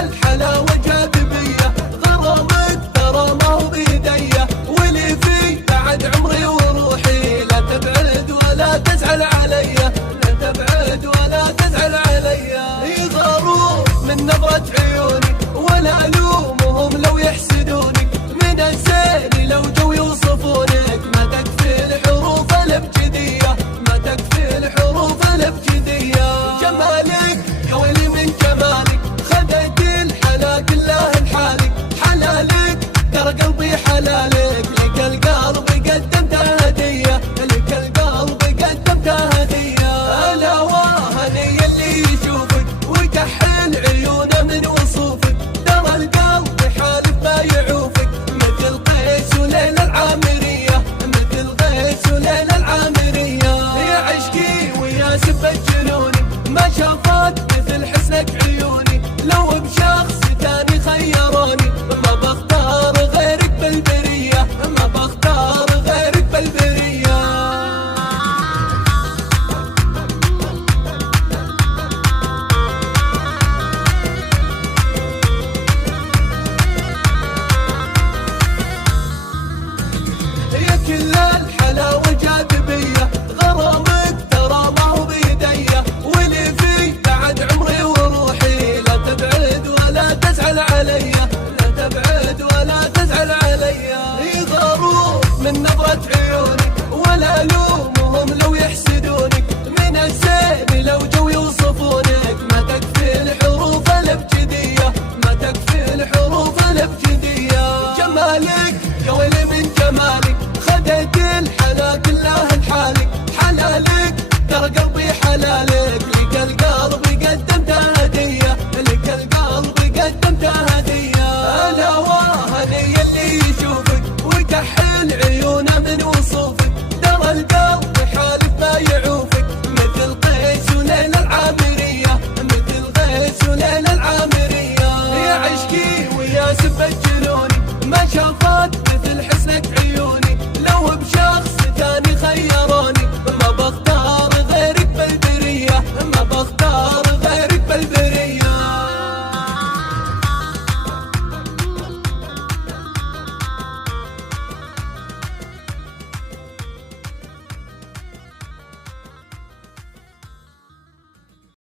الحلاوة جاذبية، غرامك ترى ما هو بيديا، واللي فيه بعد عمري وروحي، لا تبعد ولا تزعل عليا، لا تبعد ولا تزعل عليا. يغارون من نظرة عيوني ولا ألومهم لو يحسدوني، من الزين لو جو يوصفونك، ما تكفي الحروف الابجدية، ما تكفي الحروف الابجدية. جمالك يا ويلي من جمالك، خذت الحلا كلها لحالك، حلالك ترى قلبي حلالك.